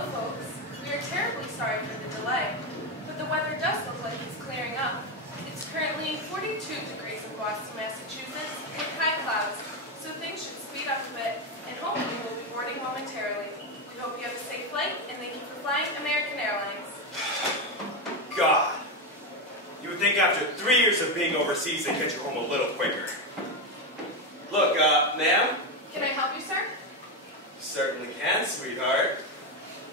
Hello, folks. We are terribly sorry for the delay, but the weather does look like it's clearing up. It's currently 42 degrees in Boston, Massachusetts, with high clouds, so things should speed up a bit, and hopefully we'll be boarding momentarily. We hope you have a safe flight, and thank you for flying American Airlines. God, you would think after 3 years of being overseas they'd get you home a little quicker. Look, ma'am? Can I help you, sir? You certainly can, sweetheart.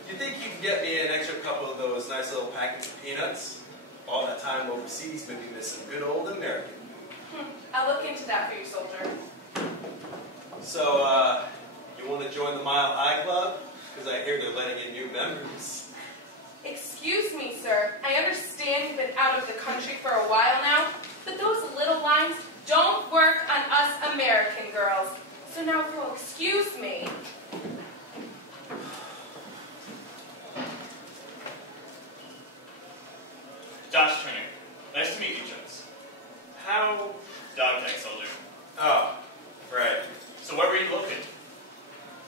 You think you can get me an extra couple of those nice little packets of peanuts? All that time overseas made me miss some good old American food. I'll look into that for you, soldier. So, you want to join the Mile High Club? Because I hear they're letting in new members. Excuse me, sir. I understand you've been out of the country for a while now, but those little lines don't work on us American girls. So now if you'll excuse me. Josh Turner. Nice to meet you, Jones. How? Dog tag soldier. Oh, right. So where were you located?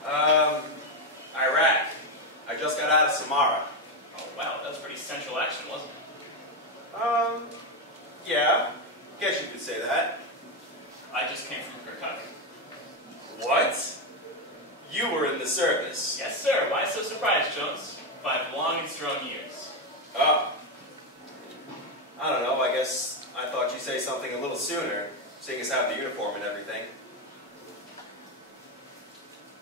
Iraq. I just got out of Samara. Oh, wow. That was pretty central action, wasn't it? Yeah. Guess you could say that. I just came from Kirkuk. What? You were in the service. Yes, sir. Why so surprised, Jones? 5 long and strong years. Oh. I don't know. I guess I thought you'd say something a little sooner, seeing as I have the uniform and everything.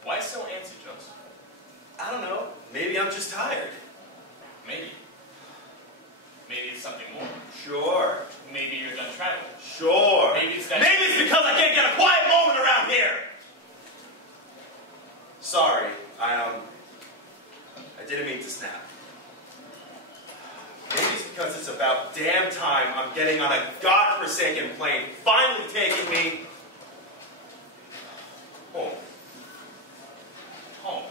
Why so antsy, Jones? I don't know. Maybe I'm just tired. Maybe. Maybe it's something more. Sure. Maybe you're done traveling. Sure. Maybe it's that... Maybe it's because I can't get a quiet moment around here! Sorry. I didn't mean to snap. Maybe it's because it's about damn time I'm getting on a godforsaken plane, finally taking me home. Home.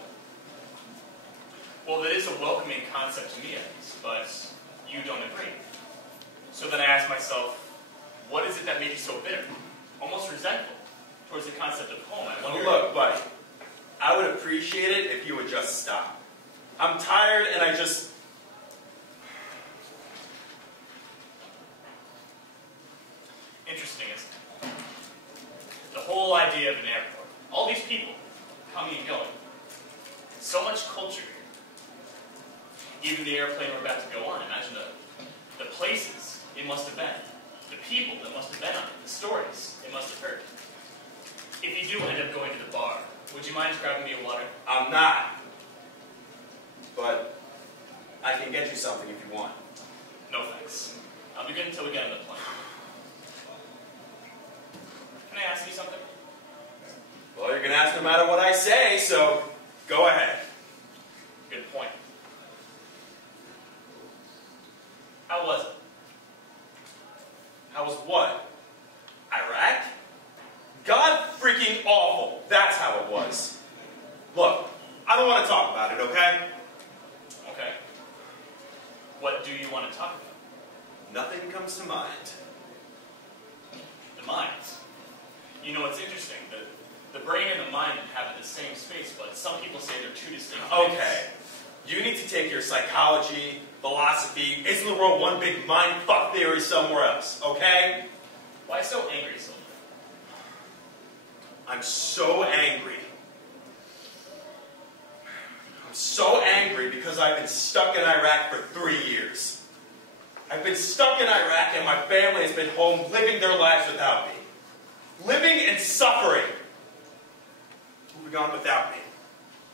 Well, that is a welcoming concept to me, at least, but you don't agree. So then I ask myself, what is it that made you so bitter, almost resentful, towards the concept of home? I wonder... Look, buddy, I would appreciate it if you would just stop. I'm tired and I just... Interesting, isn't it? The whole idea of an airport. All these people coming and going. So much culture here. Even the airplane we're about to go on. Imagine the places it must have been. The people that must have been on it. The stories it must have heard. If you do end up going to the bar, would you mind grabbing me a water? I'm not. But I can get you something if you want. No thanks. I'll be good until we get on the plane. Can I ask you something? Well, you're going to ask no matter what I say, so go ahead. Good point. How was it? How was what? Iraq? God freaking awful. That's how it was. Look, I don't want to talk about it, okay? Okay. What do you want to talk about? Nothing comes to mind. The mind. You know, it's interesting. The brain and the mind inhabit the same space, but some people say they're two distinct things. Okay. You need to take your psychology, philosophy, isn't the world one big mind fuck theory somewhere else, okay? Why so angry, Silver? I'm so angry. I'm so angry because I've been stuck in Iraq for 3 years. I've been stuck in Iraq and my family has been home living their lives without me. Living and suffering. Moving on without me.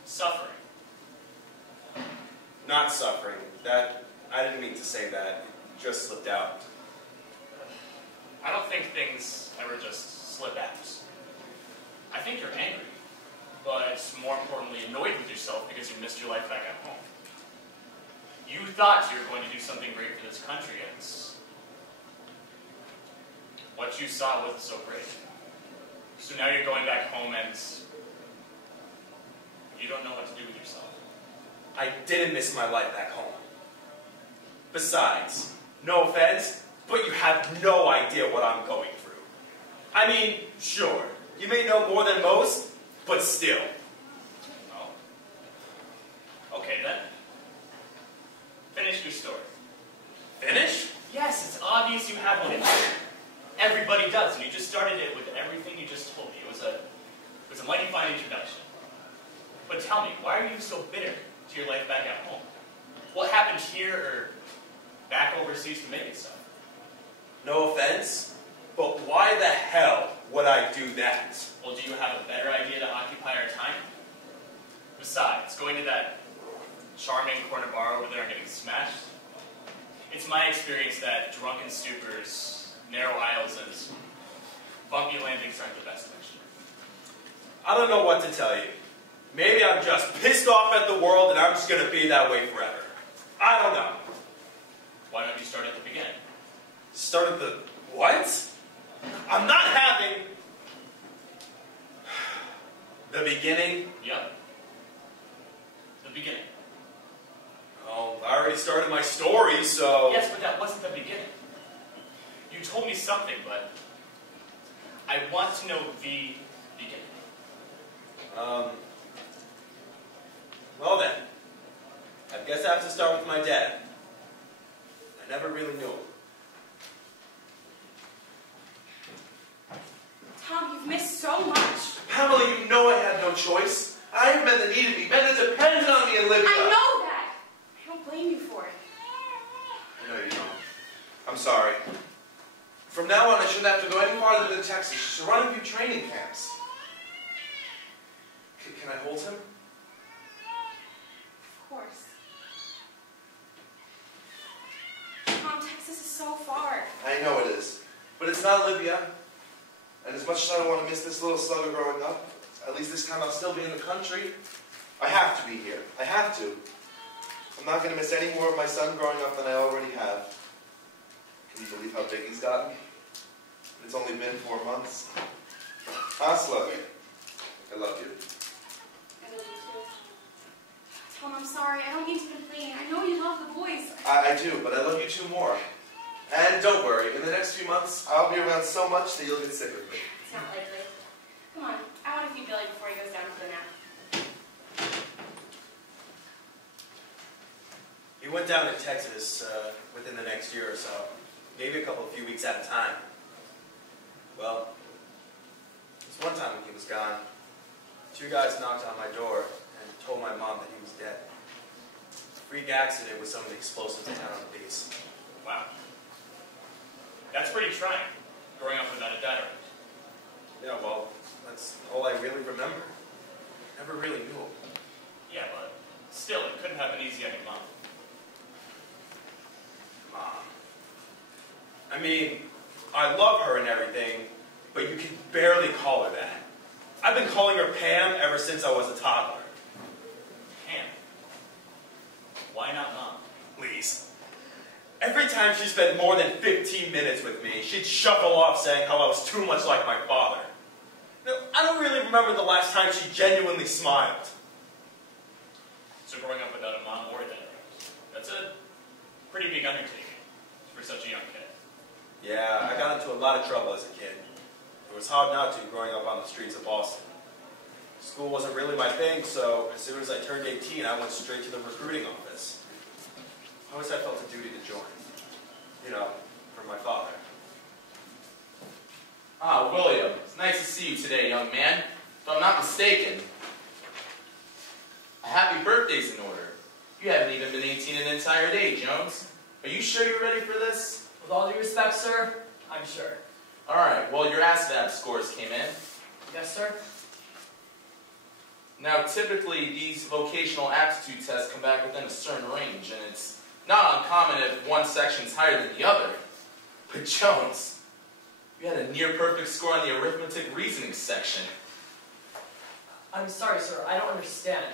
Suffering. Not suffering. I didn't mean to say that. It just slipped out. I don't think things ever just slip out. I think you're angry, but more importantly annoyed with yourself because you missed your life back at home. You thought you were going to do something great for this country, and what you saw wasn't so great. So now you're going back home and you don't know what to do with yourself. I didn't miss my life back home. Besides, no offense, but you have no idea what I'm going through. I mean, sure, you may know more than most, but still. Oh. Okay then. obvious you have one in you. Everybody does, and you just started it with everything you just told me. It was a mighty fine introduction. But tell me, why are you so bitter to your life back at home? What happened here or back overseas to make it so? No offense, but why the hell would I do that? Well, do you have a better idea to occupy our time? Besides, going to that charming corner bar over there and getting smashed, it's my experience that drunken stupors, narrow aisles, and bumpy landings aren't the best option. I don't know what to tell you. Maybe I'm just pissed off at the world and I'm just going to be that way forever. I don't know. Why don't you start at the beginning? Start at the what? I'm not having the beginning. Yeah. The beginning. Well, I already started my story, so... Yes, but that wasn't the beginning. You told me something, but I want to know the beginning. Well then, I guess I have to start with my dad. I never really knew him. Tom, you've missed so much. Pamela, you know I had no choice. I have men that needed me, men that depended on me and lived I know that. I don't blame you for it. I know you don't. I'm sorry. From now on, I shouldn't have to go any farther than Texas just to run a few training camps. Can I hold him? Of course. Tom, Texas is so far. I know it is. But it's not Libya. And as much as I don't want to miss this little slugger growing up, at least this time I'll still be in the country. I have to be here. I have to. I'm not going to miss any more of my son growing up than I already have. Can you believe how big he's gotten? It's only been 4 months. Huh, Slugger? I love you. I love you too. Tom, I'm sorry. I don't mean to complain. I know you love the boys. I do, but I love you two more. And don't worry, in the next few months, I'll be around so much that you'll get sick of me. It's not likely. Come on. I want to feed Billy before he goes down for the nap. He went down to Texas within the next year or so. Maybe a few weeks at a time. Well, this one time when he was gone, 2 guys knocked on my door and told my mom that he was dead. A freak accident with some of the explosives they had on the base. Wow. That's pretty trying, growing up without a dad around. Yeah, well, that's all I really remember. Never really knew him. Yeah, but still, it couldn't have been easy on your mom. Mom. I mean, I love her and everything, but you can barely call her that. I've been calling her Pam ever since I was a toddler. Pam. Why not Mom? Please. Every time she spent more than 15 minutes with me, she'd shuffle off saying how I was too much like my father. Now, I don't really remember the last time she genuinely smiled. So growing up without a mom or a dad, that's a pretty big undertaking for such a young kid. Yeah, I got into a lot of trouble as a kid. It was hard not to growing up on the streets of Boston. School wasn't really my thing, so as soon as I turned 18, I went straight to the recruiting office. I always had felt a duty to join. You know, for my father. Ah, William, it's nice to see you today, young man. If I'm not mistaken, a happy birthday's in order. You haven't even been 18 an entire day, Jones. Are you sure you're ready for this? With all due respect, sir, I'm sure. Alright, well, your ASVAB scores came in. Yes, sir? Now, typically, these vocational aptitude tests come back within a certain range, and it's not uncommon if one section's higher than the other. But Jones, you had a near-perfect score on the arithmetic reasoning section. I'm sorry, sir, I don't understand.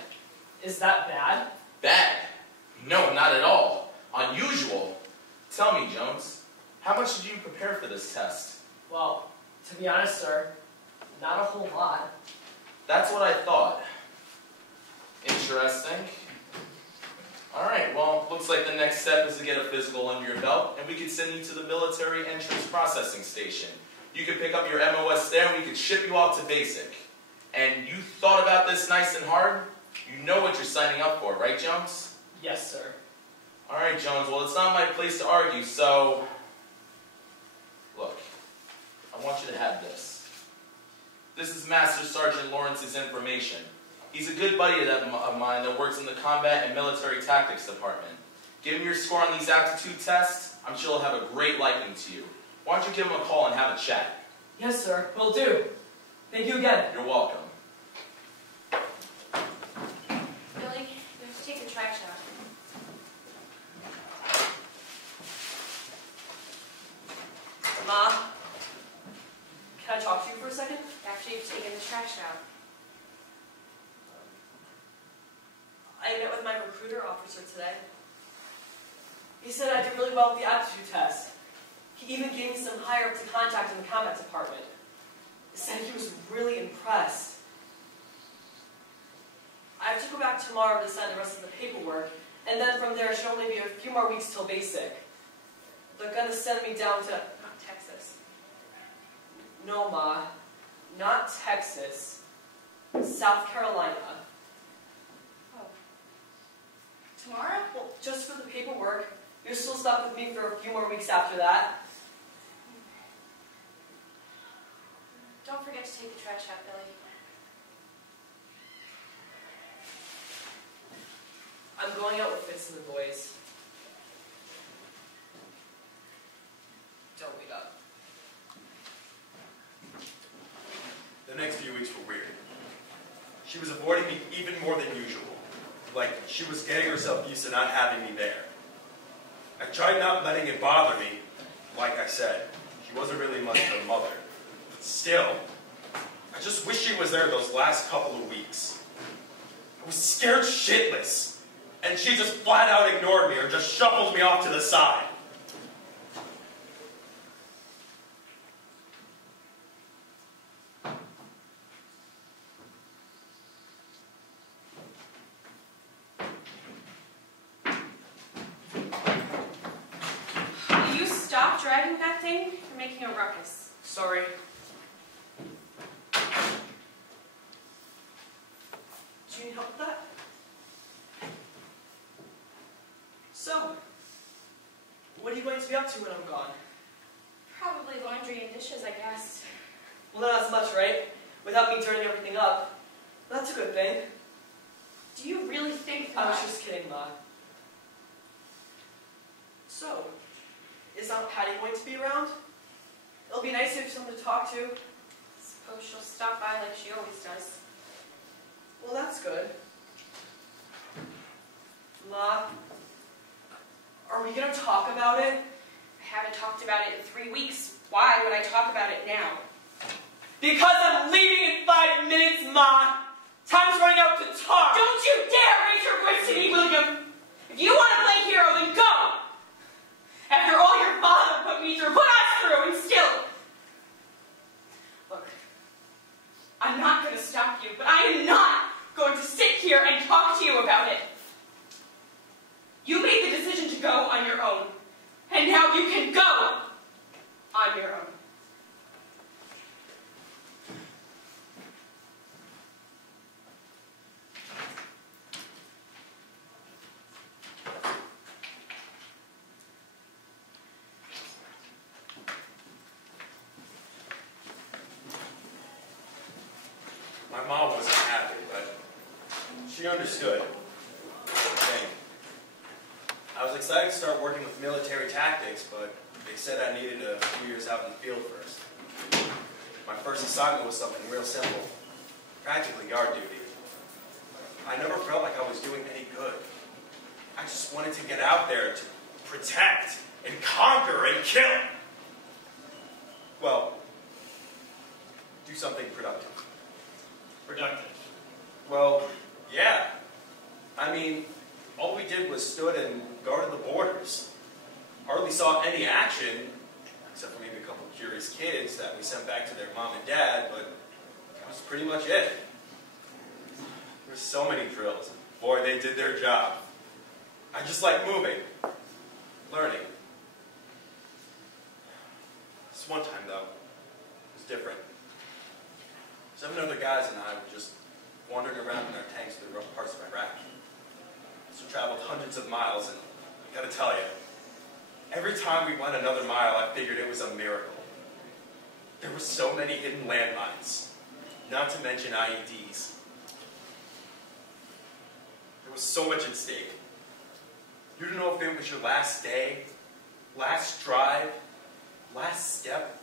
Is that bad? Bad? No, not at all. Unusual. Tell me, Jones, how much did you prepare for this test? Well, to be honest, sir, not a whole lot. That's what I thought. Interesting. Alright, well, looks like the next step is to get a physical under your belt, and we could send you to the military entrance processing station. You could pick up your MOS there, and we could ship you off to basic. And you thought about this nice and hard? You know what you're signing up for, right, Jones? Yes, sir. Alright, Jones, well, it's not my place to argue, so I want you to have this. This is Master Sergeant Lawrence's information. He's a good buddy of mine that works in the Combat and Military Tactics Department. Give him your score on these aptitude tests. I'm sure he'll have a great liking to you. Why don't you give him a call and have a chat? Yes, sir. Will do. Thank you again. You're welcome. Billy, you have to take the trash out. Ma, can I talk to you for a second? After you've taken the trash out. I met with my recruiter officer today. He said I did really well with the aptitude test. He even gave me some higher-ups to contact in the combat department. He said he was really impressed. I have to go back tomorrow to sign the rest of the paperwork, and then from there it should only be a few more weeks till basic. They're going to send me down to Texas. No, Ma, not Texas, South Carolina. Oh. Tomorrow? Well, just for the paperwork. You're still stuck with me for a few more weeks after that. Don't forget to take the trash out, Billy. I'm going out with Fitz and the boys. Don't wait up. The next few weeks were weird. She was avoiding me even more than usual. Like she was getting herself used to not having me there. I tried not letting it bother me. Like I said, she wasn't really much of a mother. But still, I just wish she was there those last couple of weeks. I was scared shitless. And she just flat out ignored me or just shuffled me off to the side. Will you stop driving that thing? You're making a ruckus. Sorry. Do you need help with that? So, what are you going to be up to when I'm gone? Probably laundry and dishes, I guess. Well, not as much, right? Without me turning everything up. That's a good thing. Do you really think that... I was just kidding, Ma. So, is Aunt Patty going to be around? It'll be nice to have someone to talk to. Suppose she'll stop by like she always does. Well, that's good. Ma, are we going to talk about it? I haven't talked about it in 3 weeks. Why would I talk about it now? Because I'm leaving in 5 minutes, Ma! Time's running out to talk! Don't you dare raise your voice to me, William! If you want to play hero, then go! After all your father put me through, put us through, and still... Look, I'm not going to stop you, but I am not going to sit here and talk to you about it. You made the decision to go on your own, and now you can go on your own. My mom wasn't happy, but she understood. Thing. I was excited to start working with military tactics, but they said I needed a few years out in the field first. My first assignment was something real simple, practically yard duty. I never felt like I was doing any good. I just wanted to get out there to protect and conquer and kill. Well, do something productive. Productive. Well, yeah. I mean, all we did was stood and guarded the borders. Hardly saw any action, except for maybe a couple of curious kids that we sent back to their mom and dad, but that was pretty much it. There were so many drills. Boy, they did their job. I just like moving, learning. This one time, though, was different. 7 other guys and I were just wandering around in our tanks through the rough parts of Iraq. So we traveled hundreds of miles, and I gotta tell you, every time we went another mile, I figured it was a miracle. There were so many hidden landmines, not to mention IEDs. There was so much at stake. You don't know if it was your last day, last drive, last step.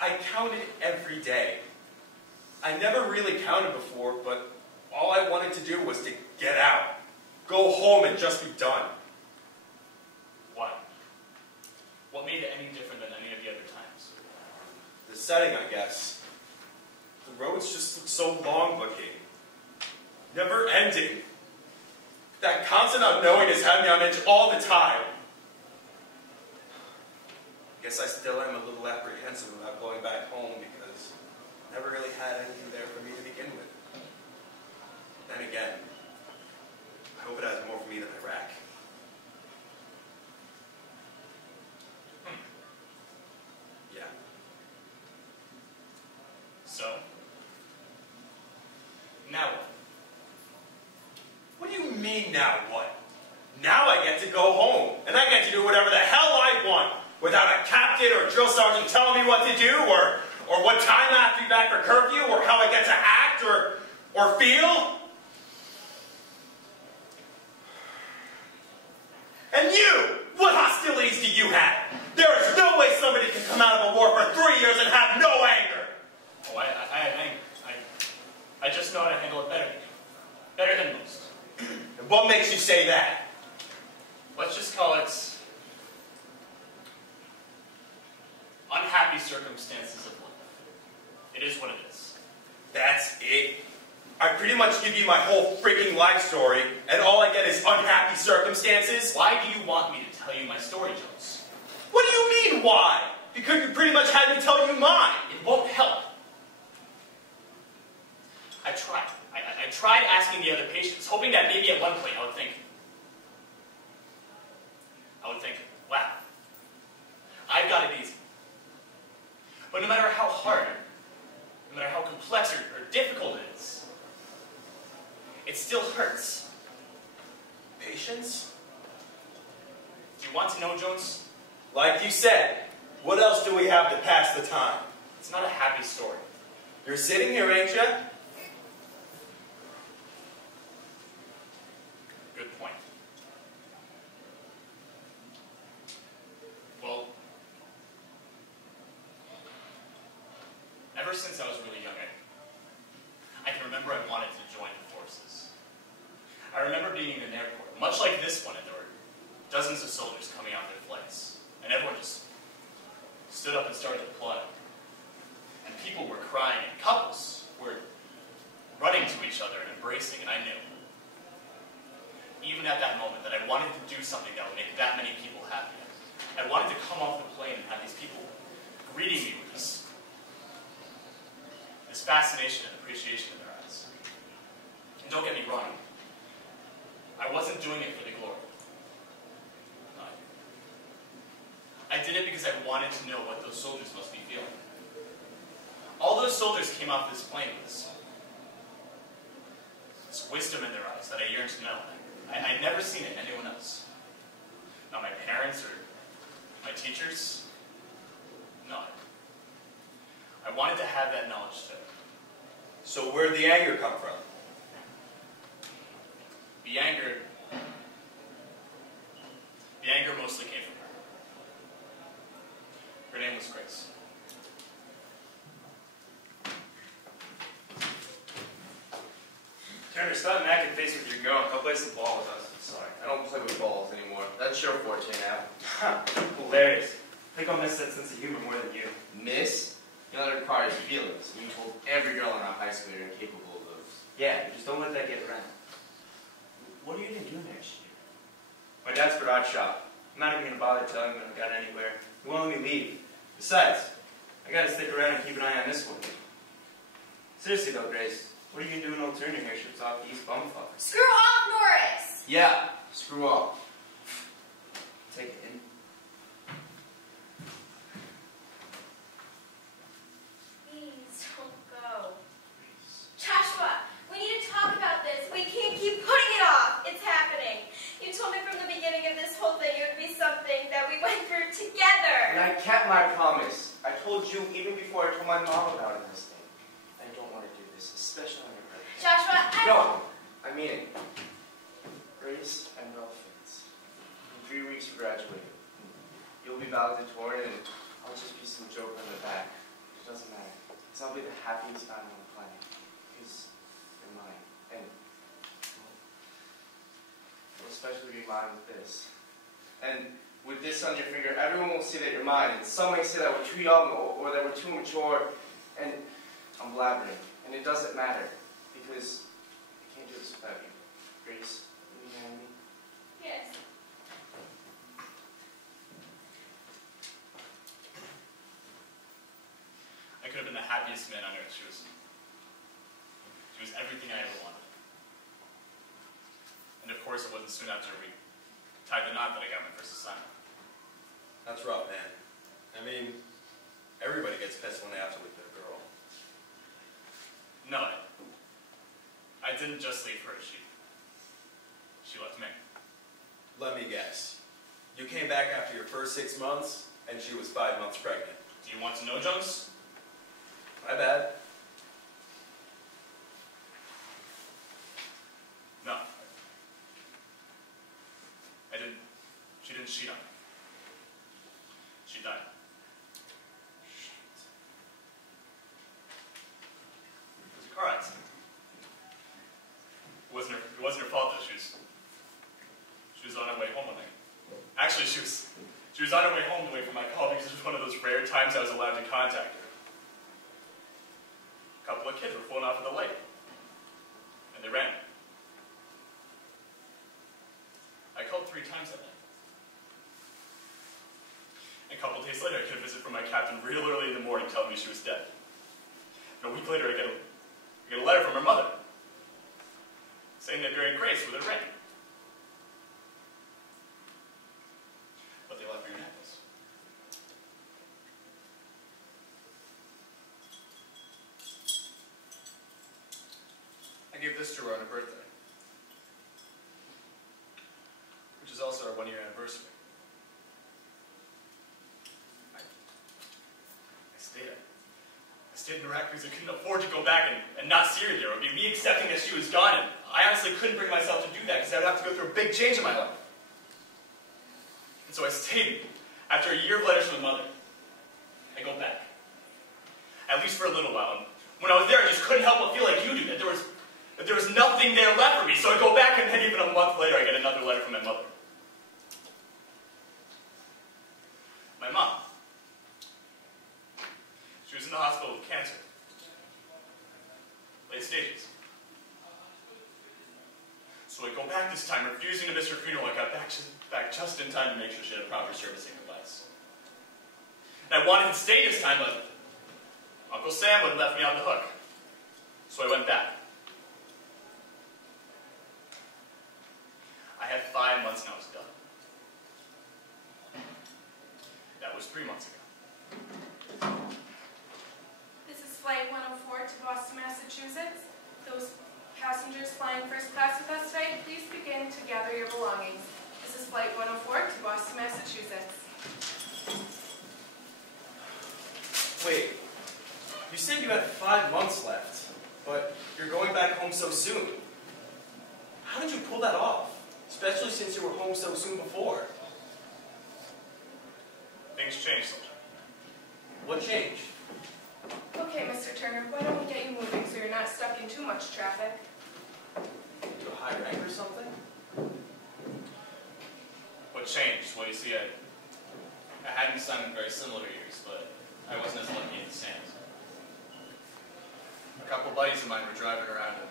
I counted every day. I never really counted before, but all I wanted to do was to get out, go home and just be done. Why? What made it any different than any of the other times? The setting, I guess. The roads just look so long-looking, never-ending. That constant unknowingness had me on edge all the time. I guess I still am a little apprehensive about going back home because I never really had anything there for me to begin with. Then again, I hope it has more for me than Iraq. Yeah. So? Now what? What do you mean, now what? Now I get to go home, and I get to do whatever the hell I want, without a captain or drill sergeant telling me what to do, or what time I have to be back for curfew, or how I get to act, or feel. And you! What hostilities do you have? There is no way somebody can come out of a war for 3 years and have no anger! Oh, I have anger. I just know how to handle it better than you. Better than most. And what makes you say that? Let's just call it unhappy circumstances of life. It is what it is. That's it? I pretty much give you my whole freaking life story, and all I get is unhappy circumstances? Why do you want me to tell you my story, Jones? What do you mean, why? Because you pretty much had me tell you mine. It won't help. I tried. I tried asking the other patients, hoping that maybe at one point I would think, wow, I've got it easy. But no matter how hard, no matter how complex or difficult it is, it still hurts. Patience? Do you want to know, Jones? Like you said, what else do we have to pass the time? It's not a happy story. You're sitting here, ain't ya? Good point. Well, ever since I was really young, I can remember I wanted to join the forces. I remember being in an airport, much like this one, and there were dozens of soldiers coming out their flights, and everyone just stood up and started to applaud. And people were crying, and couples were running to each other and embracing, and I knew, even at that moment, that I wanted to do something that would make that many people happy. I wanted to come off the plane and have these people greeting me with this fascination and appreciation in their eyes. And don't get me wrong, I wasn't doing it for the glory. No, I did it because I wanted to know what those soldiers must be feeling. All those soldiers came off this plane with this wisdom in their eyes that I yearned to know. I'd never seen it in anyone else. Not my parents or my teachers. No. I wanted to have that knowledge too. So where'd the anger come from? The anger mostly came from her. Her name was Grace. Turner, stop macking face with your girl. Come play some ball with us. Sorry, I don't play with balls anymore. That's your forte now. Ha! Hilarious. I think I'll miss that sense of humor more than you. Miss? You know that requires feelings. You told every girl in our high school you're incapable of those. Yeah, just don't let that get around. What are you going to do next year? My dad's garage shop. I'm not even going to bother telling him I got anywhere. He won't let me leave. Besides, I got to stick around and keep an eye on this one. Seriously though, Grace, what are you going to do when old Turner here ships off to East Bumfuck? Screw off, Norris! Yeah, screw off. Take it in. Please don't go. Joshua, we need to talk about this. We can't keep putting it off. It's happening. You told me from the beginning of this whole thing it would be something that we went through together. And I kept my promise. I told told you even before I told my mom about this thing. I don't want to do this, especially on your birthday. Joshua, No, I mean it. Grace and Ralph Fitz. In 3 weeks you graduate. You'll be valedictorian and I'll just be some joke on the back. It doesn't matter. Because I'll be the happiest man on the planet. Because you're mine. And you'll especially be mine with this. And with this on your finger, everyone will see that you're mine. And some may say that we're too young or that we're too mature. And I'm blabbering. And it doesn't matter. Because I can't do this without you. Grace, will you marry me? yes. I could have been the happiest man on earth. She was everything I ever wanted. And of course, it wasn't soon after we tied the knot that I got my first assignment. That's rough, man. I mean, everybody gets pissed when they have to leave their girl. No, I didn't just leave her. She left me. Let me guess. You came back after your first 6 months, and she was 5 months pregnant. Do you want to know, Jones? My bad. No. She didn't cheat on me. She died. It was a car accident. It wasn't her fault though. She was on her way home one night. Actually, she was on her way home away from my call because it was one of those rare times I was allowed to contact her. A couple of kids were pulling off at the light. And they ran me. I called 3 times that night. And a couple of days later, I get a visit from my captain real early in the morning telling me she was dead. And a week later, I get a letter from her mother saying they buried Grace with a ring. But they left me her necklace. I gave this to her on her birthday, which is also our 1-year anniversary. I stayed in Iraq because I couldn't afford to go back and not see her there. It would be me accepting that she was gone, and I honestly couldn't bring myself to do that because I would have to go through a big change in my life. And so I stayed. After a year of letters from my mother, I go back. At least for a little while. And when I was there, I just couldn't help but feel like you do, that there was nothing there left for me. So I go back, and then even a month later, I get another letter from my mother. My mom. She was in the hospital with cancer. Late stages. So I go back this time, refusing to miss her funeral. I got back just in time to make sure she had a proper servicing device. And I wanted to stay this time, but Uncle Sam would have left me on the hook. So I went back. I had 5 months and I was done. That was 3 months ago. This is Flight 104 to Boston, Massachusetts. Those passengers flying first class with us today, please begin to gather your belongings. This is Flight 104 to Boston, Massachusetts. Wait, you said you had 5 months left, but you're going back home so soon. How did you pull that off? Especially since you were home so soon before. Things changed, Soldier. What changed? Okay, Mr. Turner, why don't we get you moving so you're not stuck in too much traffic? To a high rank or something? What changed? Well, you see, I had an assignment very similar to yours, but I wasn't as lucky in the sands. A couple buddies of mine were driving around, and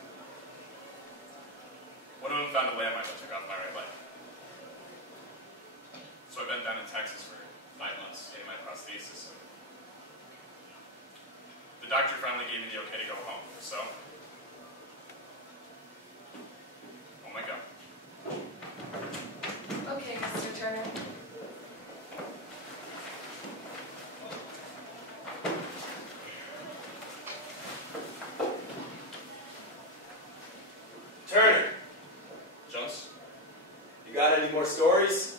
one of them found a landmine that took off my right leg. So I've been down in Texas for 5 months, getting my prosthesis. The doctor finally gave me the okay to go home, so home I go. Okay, Mr. Turner. Turner, Jones? you got any more stories?